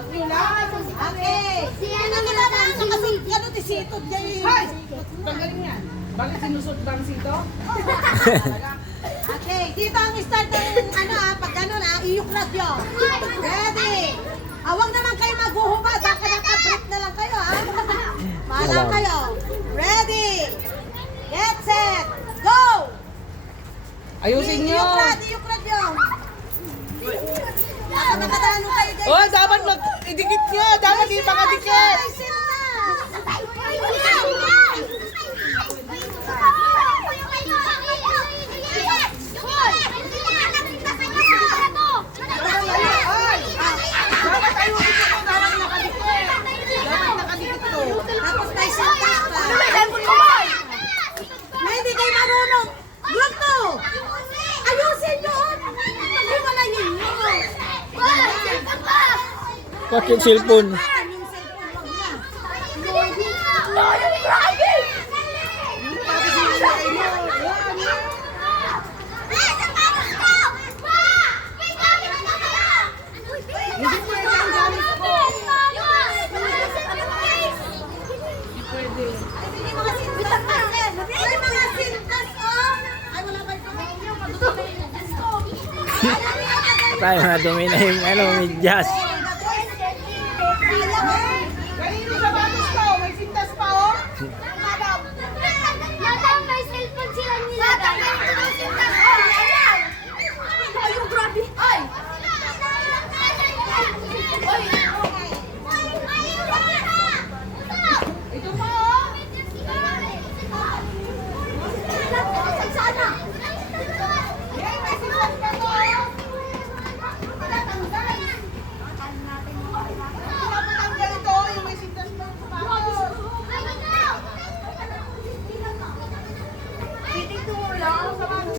Isuot nyo lang. Okay. Ano kilala ano kasi ano tisitod niya eh. Hoy! Tanggalin yan. Bakit sinusot ba ang sito? Okay, dito ang start ng ano pag ganun iyuklat yun. Ready? Awag naman kayo maghuhubad, baka naka-break na lang kayo Mahala kayo. Ready? Get set, go! Ayusin nyo. Iyuklat yun. Baka makadano kayo guys. Oh, dapat idikit nyo. Dapat di makadikit. Dapat ayusin nyo kung dapat nakadikit. Dapat nakadikit to. Tapos may sintas pa. Na hindi kayo marunong. Huwag to! Ayusin nyo! Hiwalay ninyo! Bakit cellphone? Yung cellphone, wag na. May mga sintas kasi. May mga sintas, oh! Ay, wala ba ito? Tayo na dumi na yung medyas.